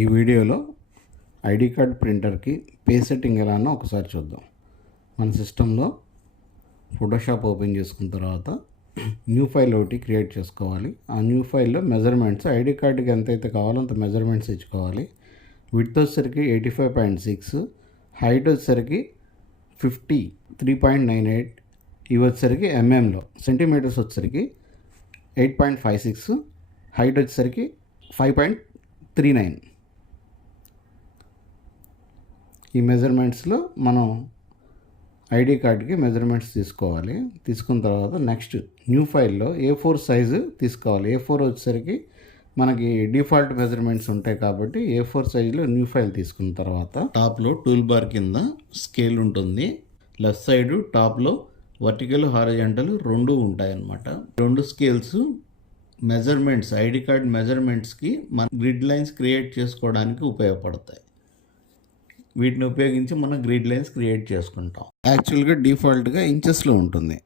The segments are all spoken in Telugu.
ఈ వీడియోలో ఐడి కార్డ్ ప్రింటర్కి పేజ్ సెట్టింగ్ ఎలా అన్నా ఒకసారి చూద్దాం. మన సిస్టంలో ఫోటోషాప్ ఓపెన్ చేసుకున్న తర్వాత న్యూ ఫైల్ ఒకటి క్రియేట్ చేసుకోవాలి. ఆ న్యూ ఫైల్లో మెజర్మెంట్స్ ఐడి కార్డుకి ఎంతైతే కావాలో అంత మెజర్మెంట్స్ ఇచ్చుకోవాలి. విడ్త్ వచ్చేసరికి 85.6, హైట్ వచ్చేసరికి 53.98, ఇవి వచ్చేసరికి ఎంఎంలో, సెంటీమీటర్స్ వచ్చేసరికి 8.56, హైట్ వచ్చేసరికి 5.39. ఈ మెజర్మెంట్స్లో మనం ఐడి కార్డ్కి మెజర్మెంట్స్ తీసుకోవాలి. తీసుకున్న తర్వాత నెక్స్ట్ న్యూ ఫైల్లో A4 సైజు తీసుకోవాలి. A4 వచ్చేసరికి మనకి డిఫాల్ట్ మెజర్మెంట్స్ ఉంటాయి కాబట్టి A4 సైజులో న్యూ ఫైల్ తీసుకున్న తర్వాత టాప్లో టూల్ బార్ కింద స్కేల్ ఉంటుంది. లెఫ్ట్ సైడ్ టాప్లో వర్టికల్ హారిజాంటల్ రెండు ఉంటాయన్నమాట. రెండు స్కేల్స్ మెజర్మెంట్స్ ఐడి కార్డ్ మెజర్మెంట్స్కి మన గ్రిడ్ లైన్స్ క్రియేట్ చేసుకోవడానికి ఉపయోగపడతాయి. వీటిని ఉపయోగించి మనం గ్రిడ్ లైన్స్ క్రియేట్ చేసుకుంటాం. యాక్చువల్గా డిఫాల్ట్గా ఇంచెస్లో ఉంటుంది.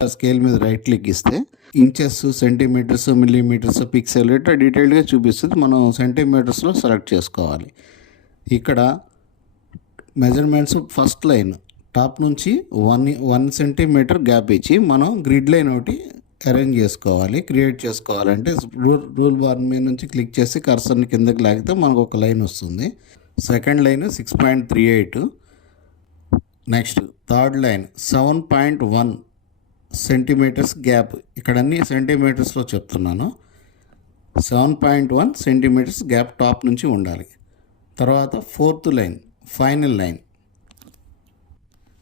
ఆ స్కేల్ మీద రైట్ క్లిక్ ఇస్తే ఇంచెస్, సెంటీమీటర్స్, మిల్లీమీటర్స్, పిక్సెల్ ఇట్లా డీటెయిల్డ్గా చూపిస్తుంది. మనం సెంటీమీటర్స్లో సెలెక్ట్ చేసుకోవాలి. ఇక్కడ మెజర్మెంట్స్ ఫస్ట్ లైన్ టాప్ నుంచి 1 సెంటీమీటర్ గ్యాప్ ఇచ్చి మనం గ్రిడ్ లైన్ ఒకటి అరేంజ్ చేసుకోవాలి. క్రియేట్ చేసుకోవాలంటే రూల్ బార్ మీద నుంచి క్లిక్ చేసి కర్సర్ని కిందకి లాగితే మనకు ఒక లైన్ వస్తుంది. Second line 6.38, next third line 7.1 centimetres gap. ఇక్కడ అన్ని సెంటీమీటర్స్లో చెప్తున్నాను. 7.1 సెంటీమీటర్స్ గ్యాప్ టాప్ నుంచి ఉండాలి. తర్వాత ఫోర్త్ లైన్ ఫైనల్ లైన్.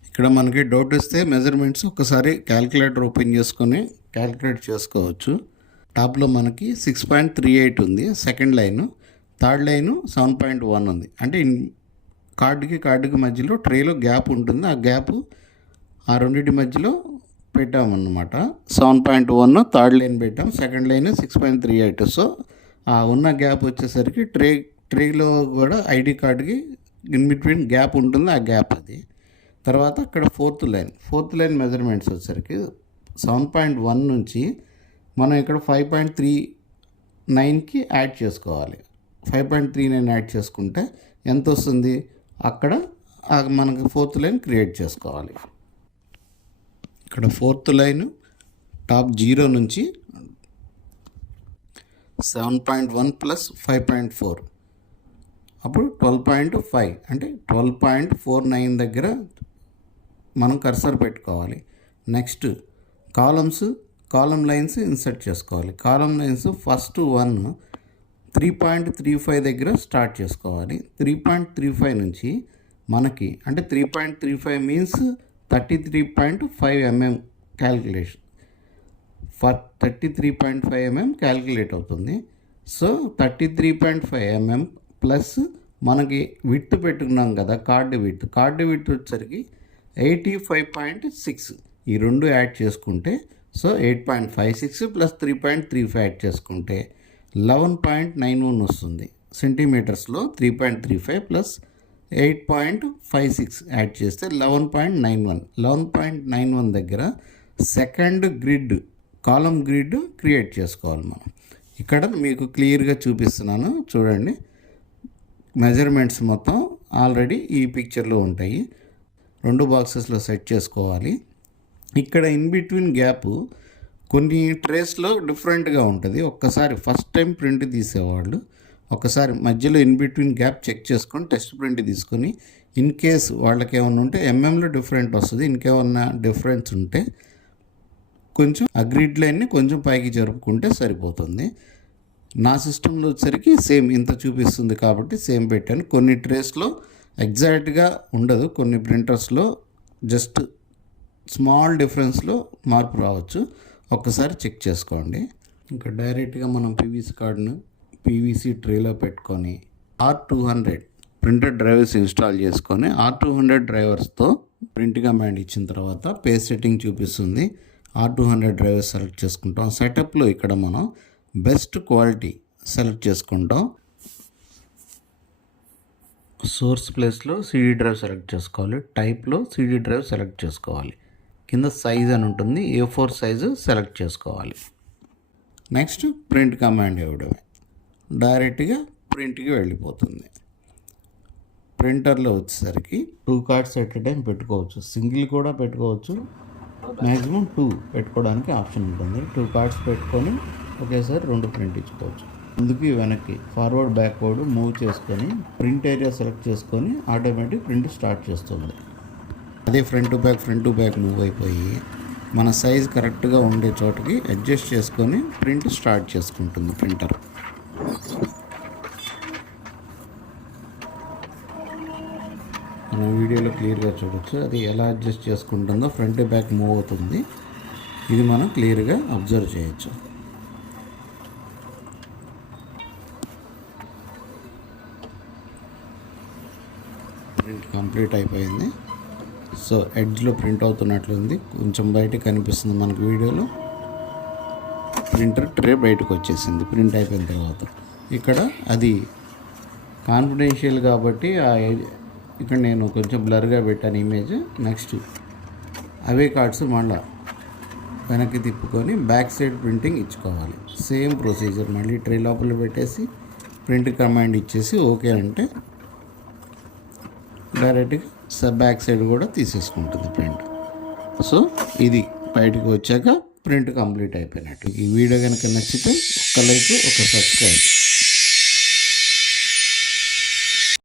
ఇక్కడ మనకి డౌట్ వస్తే మెజర్మెంట్స్ ఒకసారి క్యాల్కులేటర్ ఓపెన్ చేసుకొని క్యాల్కులేట్ చేసుకోవచ్చు. టాప్లో మనకి 6.38 ఉంది సెకండ్ లైను, థర్డ్ లైను 7.1 ఉంది. అంటే కార్డుకి మధ్యలో ట్రేలో గ్యాప్ ఉంటుంది. ఆ గ్యాప్ ఆ రెండింటి మధ్యలో పెట్టామన్నమాట. 7.1 థర్డ్ లైన్ పెట్టాం, సెకండ్ లైన్ 6.38. సో ఆ ఉన్న గ్యాప్ వచ్చేసరికి ట్రేలో కూడా ఐడి కార్డుకి ఇన్ బిట్వీన్ గ్యాప్ ఉంటుంది. ఆ గ్యాప్ అది. తర్వాత అక్కడ ఫోర్త్ లైన్ మెజర్మెంట్స్ వచ్చేసరికి 7.1 నుంచి మనం ఇక్కడ 5.39కి యాడ్ చేసుకోవాలి. 5.39 యాడ్ చేసుకుంటే ఎంత వస్తుంది, అక్కడ మనకి ఫోర్త్ లైన్ క్రియేట్ చేసుకోవాలి. ఇక్కడ ఫోర్త్ లైన్ టాప్ 0 నుంచి 7.1 ప్లస్ 5.4 అప్పుడు 12.5 అంటే 12.49 దగ్గర మనం కర్సర్ పెట్టుకోవాలి. నెక్స్ట్ కాలం లైన్స్ ఇన్సర్ట్ చేసుకోవాలి. కాలం లైన్స్ ఫస్ట్ 3.35 దగ్గర స్టార్ట్ చేసుకోవాలి. 3.35 నుంచి మనకి అంటే 3.35 means 33.5 mm calculation. 33.5 mm calculate అవుతుంది. సో 33.5 mm ప్లస్ మనకి విడ్త్ పెట్టుకున్నాం కదా, కార్డు విడ్త్ వచ్చేసరికి 85.6. ఈ రెండు యాడ్ చేసుకుంటే సో 8.56 ప్లస్ 3.35 యాడ్ చేసుకుంటే 11.91 వస్తుంది. సెంటీమీటర్స్లో 3.35 ప్లస్ 8.56 యాడ్ చేస్తే 11.91 దగ్గర సెకండ్ కాలం గ్రిడ్ క్రియేట్ చేసుకోవాలి మనం. ఇక్కడ మీకు క్లియర్గా చూపిస్తున్నాను చూడండి. మెజర్మెంట్స్ మొత్తం ఆల్రెడీ ఈ పిక్చర్లో ఉంటాయి. 2 బాక్సెస్లో సెట్ చేసుకోవాలి. ఇక్కడ ఇన్ బిట్వీన్ గ్యాప్ కొన్ని ట్రేస్లో డిఫరెంట్గా ఉంటుంది. ఒక్కసారి ఫస్ట్ టైం ప్రింట్ తీసేవాళ్ళు ఒకసారి మధ్యలో ఇన్ బిట్వీన్ గ్యాప్ చెక్ చేసుకొని టెస్ట్ ప్రింట్ తీసుకొని ఇన్ కేస్ వాళ్ళకి ఏమన్నా ఉంటే ఎంఎంలో డిఫరెంట్ వస్తుంది. ఇంకేమన్నా డిఫరెన్స్ ఉంటే కొంచెం ఆ గ్రిడ్ లైన్ని కొంచెం పైకి జరుపుకుంటే సరిపోతుంది. నా సిస్టంలో వచ్చేసరికి సేమ్ ఇంత చూపిస్తుంది కాబట్టి సేమ్ పెట్టాను. కొన్ని ట్రేస్లో ఎగ్జాక్ట్గా ఉండదు, కొన్ని ప్రింటర్స్లో జస్ట్ స్మాల్ డిఫరెన్స్లో మార్పు రావచ్చు. ఒక్కసారి చెక్ చేసుకోండి. ఇంకా డైరెక్ట్గా మనం పీవీసీ ట్రేలో పెట్టుకొని R200 ప్రింటర్ డ్రైవర్స్ ఇన్స్టాల్ చేసుకొని R200 డ్రైవర్స్తో ప్రింట్ కమాండ్ ఇచ్చిన తర్వాత పేజ్ సెట్టింగ్ చూపిస్తుంది. R200 డ్రైవర్స్ సెలెక్ట్ చేసుకుంటాం. సెటప్లో ఇక్కడ మనం బెస్ట్ క్వాలిటీ సెలెక్ట్ చేసుకుంటాం. సోర్స్ ప్లేస్లో CD డ్రైవ్ సెలెక్ట్ చేసుకోవాలి. టైప్లో CD డ్రైవ్ సెలెక్ట్ చేసుకోవాలి. కింద సైజ్ అని ఉంటుంది, A4 సైజు సెలెక్ట్ చేసుకోవాలి. నెక్స్ట్ ప్రింట్ కమాండ్ ఇవ్వడమే. డైరెక్ట్గా ప్రింట్కి వెళ్ళిపోతుంది. ప్రింటర్లో వచ్చేసరికి 2 కార్డ్స్ ఎట్ ఏ టైం పెట్టుకోవచ్చు. సింగిల్ కూడా పెట్టుకోవచ్చు, మ్యాక్సిమం 2 పెట్టుకోవడానికి ఆప్షన్ ఉంటుంది. 2 కార్డ్స్ పెట్టుకొని ఒకేసారి 2 ప్రింట్ ఇచ్చుకోవచ్చు. ముందుకి వెనక్కి ఫార్వర్డ్ బ్యాక్వర్డ్ మూవ్ చేసుకొని ప్రింట్ ఏరియా సెలెక్ట్ చేసుకొని ఆటోమేటిక్ ప్రింట్ స్టార్ట్ చేస్తుంది. అదే ఫ్రంట్ టు బ్యాక్ మూవ్ అయిపోయి మన సైజ్ కరెక్ట్గా ఉండే చోటకి అడ్జస్ట్ చేసుకొని ప్రింట్ స్టార్ట్ చేసుకుంటుంది ప్రింటర్. మనం వీడియోలో క్లియర్గా చూడొచ్చు అది ఎలా అడ్జస్ట్ చేసుకుంటుందో. ఫ్రంట్ బ్యాక్ మూవ్ అవుతుంది, ఇది మనం క్లియర్గా అబ్జర్వ్ చేయొచ్చు. ప్రింట్ కంప్లీట్ అయిపోయింది. సో ఎడ్జ్లో ప్రింట్ అవుతున్నట్లుంది, కొంచెం బయటకు కనిపిస్తుంది మనకు వీడియోలో. ప్రింటర్ ట్రే బయటకు వచ్చేసింది ప్రింట్ అయిపోయిన తర్వాత. ఇక్కడ అది కాన్ఫిడెన్షియల్ కాబట్టి ఇక్కడ నేను కొంచెం బ్లర్గా పెట్టాను ఇమేజ్. నెక్స్ట్ అవే కార్డ్స్ మళ్ళీ వెనక్కి తిప్పుకొని బ్యాక్ సైడ్ ప్రింటింగ్ ఇచ్చుకోవాలి. సేమ్ ప్రొసీజర్ మళ్ళీ ట్రే లోపల పెట్టేసి ప్రింట్ కమాండ్ ఇచ్చేసి ఓకే అంటే డైరెక్ట్గా బ్యాక్ సైడ్ కూడా తీసేసుకుంటుంది ప్రింట్. సో ఇది బయటకు వచ్చాక ప్రింట్ కంప్లీట్ అయిపోయినట్టు. ఈ వీడియో కనుక నచ్చితే ఒక లైక్, ఒక సబ్స్క్రైబ్.